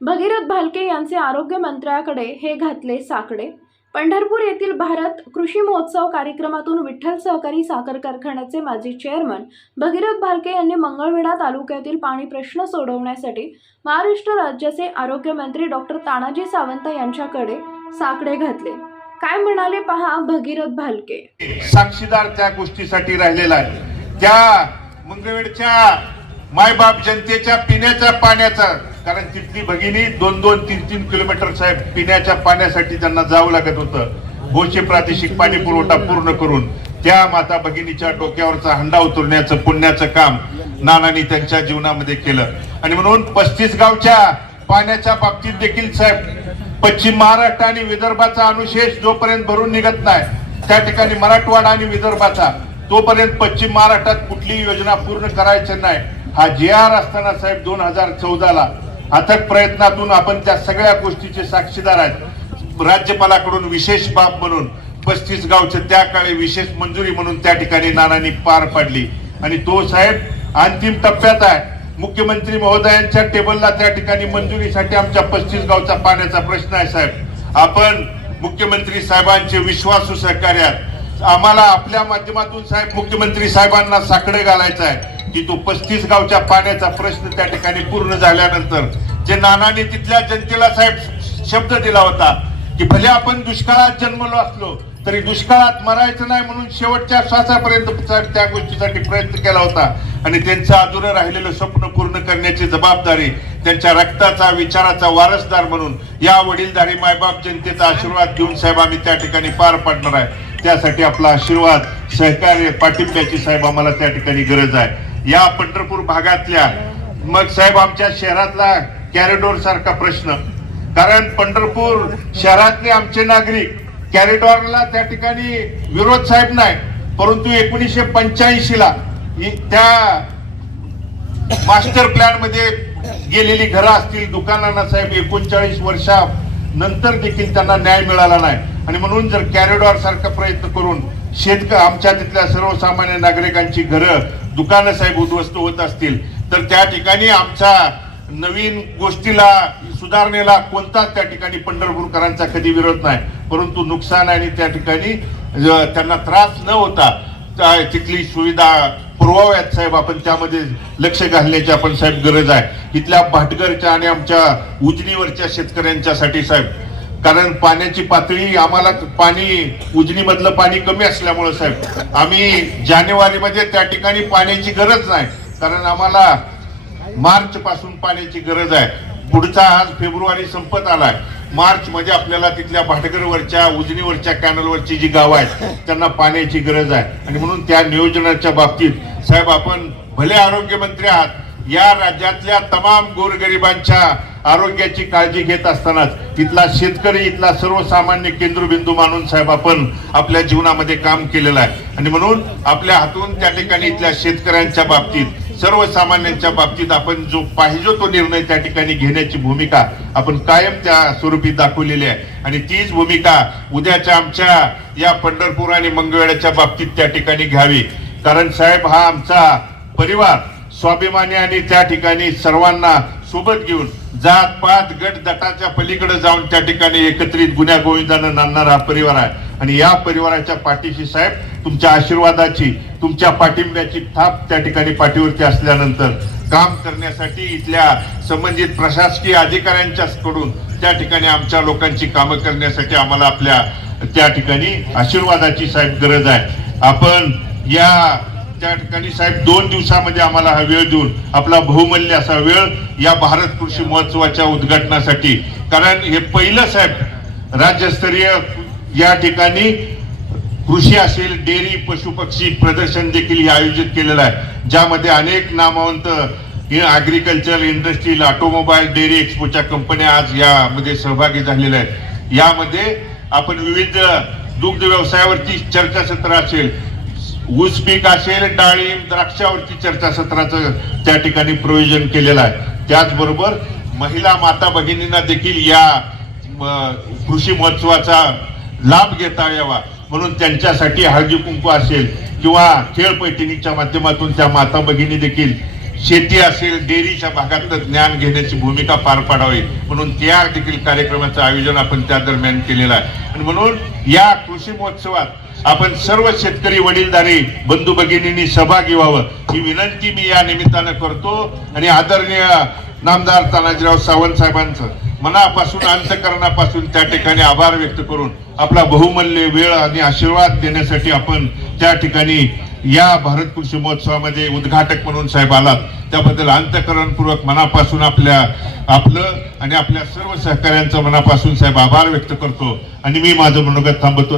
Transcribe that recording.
भगीरथ भालके यांचे आरोग्य मंत्र्याकडे हे घातले साकडे। पंढरपूर येथील भारत कृषी महोत्सव कार्यक्रमातून विठ्ठल सहकारी साखर कारखान्याचे माजी चेअरमन भगीरथ भालके यांनी मंगळवेढा तालुक्यातील पाणी प्रश्न सोडवण्यासाठी महाराष्ट्र राज्याचे आरोग्य मंत्री डॉक्टर तानाजी सावंत यांच्याकडे साकडे घातले। काय म्हणाले पहा भगीरथ भालके। साक्षीदार त्या गोष्टीसाठी राहिलेला आहे। त्या मंगळवेढच्या मायबाप जनतेच्या पिण्याच्या पाण्याचा, कारण तिथली भगिनी 2-3 किलोमीटर साहेब पिण्याच्या पाण्यासाठी त्यांना जावं लागत होतं। गोचे प्रादेशिक पाणी पुरवठा पूर्ण करून त्या माता भगिनीच्या डोक्यावरचा हंडा उतरण्याचं पुण्याचं काम नानांनी त्यांच्या जीवनामध्ये केलं। आणि म्हणून 35 गावच्या पाण्याच्या बाबतीत देखील साहेब पश्चिम महाराष्ट्र आणि विदर्भाचा अनुशेष जोपर्यंत भरून निघत नाही, त्या ठिकाणी मराठवाडा आणि विदर्भाचा, तोपर्यंत पश्चिम महाराष्ट्रात कुठलीही योजना पूर्ण करायची नाही। हा JR असताना साहेब 2014ला अथक प्रयत्नातून आपण त्या सगळ्या गोष्टीचे साक्षीदार आहेत। राज्यपालाकडून विशेष बाब म्हणून 35 गावचे त्या काळी विशेष मंजुरी म्हणून त्या ठिकाणी नानांनी पार पाडली आणि तो साहेब अंतिम टप्प्यात आहे। मुख्यमंत्री महोदयांच्या टेबलला त्या ठिकाणी मंजुरीसाठी आमच्या 35 गावचा पाण्याचा प्रश्न आहे साहेब। आपण मुख्यमंत्री साहेबांचे विश्वासू सहकार्यात आम्हाला आपल्या माध्यमातून साहेब मुख्यमंत्री साहेबांना साकडे घालायचं आहे की तो 35 गावच्या पाण्याचा प्रश्न त्या ठिकाणी पूर्ण झाल्यानंतर जे नानांनी तिथल्या जनतेला साहेब शब्द दिला होता की भले आपण दुष्काळात जन्मलो असलो तरी दुष्काळात मरायचं नाही म्हणून शेवटच्या श्वासापर्यंत त्या गोष्टीसाठी प्रयत्न केला होता आणि त्यांचं अधुरं राहिलेलं स्वप्न पूर्ण करण्याची जबाबदारी त्यांच्या रक्ताचा विचाराचा वारसदार म्हणून या वडीलधारी मायबाप जनतेचा आशीर्वाद घेऊन साहेब आम्ही त्या ठिकाणी पार पाडणार आहे। त्यासाठी आपला आशीर्वाद सहकार्य पाठिंब्याची साहेब आम्हाला त्या ठिकाणी गरज आहे। या पंढरपूर भागातल्या मग साहेब आमच्या शहरातला कॅरिडॉर सारखा प्रश्न, कारण पंढरपूर शहरातले आमचे नागरिक कॅरिडॉरला त्या ठिकाणी विरोध साहेब नाही, परंतु 1985ला त्या मास्टर प्लॅन मध्ये गेलेली घरं असतील, दुकानांना साहेब 39 वर्षानंतर देखील त्यांना न्याय मिळाला नाही आणि म्हणून जर कॅरिडॉर सारखा प्रयत्न करून आमच्या तिथल्या सर्वसामान्य नागरिकांची घरं दुकानं साहेब उद्ध्वस्त होत असतील तर त्या ठिकाणी आमच्या नवीन गोष्टीला सुधारणेला कोणताच त्या ठिकाणी पंढरपूरकरांचा कधी विरोध नाही, परंतु नुकसान आणि त्या ठिकाणी त्यांना त्रास न होता तिथली सुविधा पुरवाव्यात साहेब आपण त्यामध्ये लक्ष घालण्याची आपण साहेब गरज आहे। इथल्या भाटघरच्या आणि आमच्या उजनीवरच्या शेतकऱ्यांच्यासाठी साहेब, कारण पाण्याची पातळी आम्हाला पाणी उजनीमधलं पाणी कमी असल्यामुळे साहेब आम्ही जानेवारीमध्ये त्या ठिकाणी पाण्याची गरज नाही, कारण आम्हाला मार्च पासून पाण्याची गरज आहे। पुढचा आज फेब्रुवारी संपत आलाय, मार्च मध्ये आपल्याला तिथल्या भाटघरवरच्या उजनीवरच्या कॅनलवरची जी गावं आहेत त्यांना पाण्याची गरज आहे आणि म्हणून त्या नियोजनाच्या बाबतीत साहेब आपण भले आरोग्य मंत्री आहात, या राज्यातल्या तमाम गोरगरिबांच्या आरोग्याची काळजी घेत असतानाच इथला शेतकरी, इथला सर्वसामान्य केंद्रबिंदू मानून साहेब आपण आपल्या जीवनामध्ये काम केलेलं आहे आणि म्हणून आपल्या हातून त्या ठिकाणी इथल्या शेतकऱ्यांच्या बाबतीत, सर्वसामान्यांच्या बाबतीत आपण जो पाहिजे तो निर्णय त्या ठिकाणी घेण्याची भूमिका आपण कायम त्या स्वरूपी दाखवलेली आहे आणि तीच भूमिका उद्याच्या आमच्या या पंढरपूर आणि मंगळवेढ्याच्या बाबतीत त्या ठिकाणी घ्यावी। कारण साहेब हा आमचा परिवार स्वाभिमानी आणि त्या ठिकाणी सर्वांना सोबत घेऊन जात पात गट गटाच्या पलीकडे जाऊन त्या ठिकाणी एकत्रित गुन्ह्या गोविंदानं नांदणारा हा परिवार आहे आणि या परिवाराच्या पाठीशी साहेब तुमच्या आशीर्वादाची, तुमच्या पाठिंब्याची थाप त्या ठिकाणी पाठीवरती असल्यानंतर काम करण्यासाठी इथल्या संबंधित प्रशासकीय अधिकाऱ्यांच्याकडून त्या ठिकाणी आमच्या लोकांची कामं करण्यासाठी आम्हाला आपल्या त्या ठिकाणी आशीर्वादाची साहेब गरज आहे। आपण या त्या ठिकाणी साहेब 2 दिवसामध्ये आम्हाला हा वेळ देऊन आपला बहुमूल्य असा वेळ या भारत कृषी महोत्सवाच्या उद्घाटनासाठी, कारण हे पहिलं साहेब राज्यस्तरीय या ठिकाणी कृषी असेल, डेअरी, पशुपक्षी प्रदर्शन देखील आयोजित केलेलं आहे, ज्यामध्ये अनेक नामवंत ऍग्रिकल्चर, इंडस्ट्रियल, ऑटोमोबाईल, डेअरी एक्सपोच्या कंपन्या आज यामध्ये सहभागी झालेल्या आहेत। यामध्ये आपण विविध दुग्ध व्यवसायावरती चर्चासत्र असेल, ऊस पीक असेल, डाळिंब, द्राक्षावरती चर्चासत्राचं त्या ठिकाणी प्रयोजन केलेलं आहे। त्याचबरोबर महिला माता भगिनींना देखील या कृषी महोत्सवाचा लाभ घेता यावा म्हणून त्यांच्यासाठी हळदी कुंकू असेल किंवा खेळ पैठणीच्या माध्यमातून त्या माता भगिनी देखील शेती असेल, डेअरीच्या भागातलं ज्ञान घेण्याची भूमिका पार पाडावी म्हणून त्या देखील कार्यक्रमाचं आयोजन आपण त्या दरम्यान केलेलं आहे. आणि म्हणून या कृषी महोत्सवात आपण सर्व शेतकरी वडीलधारी बंधू भगिनींनी सहभागी व्हावं ही विनंती मी या निमित्तानं करतो. आणि आदरणीय नामदार तानाजीराव सावंत साहेबांचं मनापासून अंतकरणापासून त्या ठिकाणी आभार व्यक्त करून आपला बहुमूल्य वेळ आणि आशीर्वाद देण्यासाठी आपण त्या ठिकाणी या भारत कृषी महोत्सवामध्ये उद्घाटक म्हणून साहेब आलात त्याबद्दल अंतकरणपूर्वक मनापासून आपलं आणि आपल्या सर्व सहकाऱ्यांचं मनापासून साहेब आभार व्यक्त करतो आणि मी माझं मनोगत थांबवतो.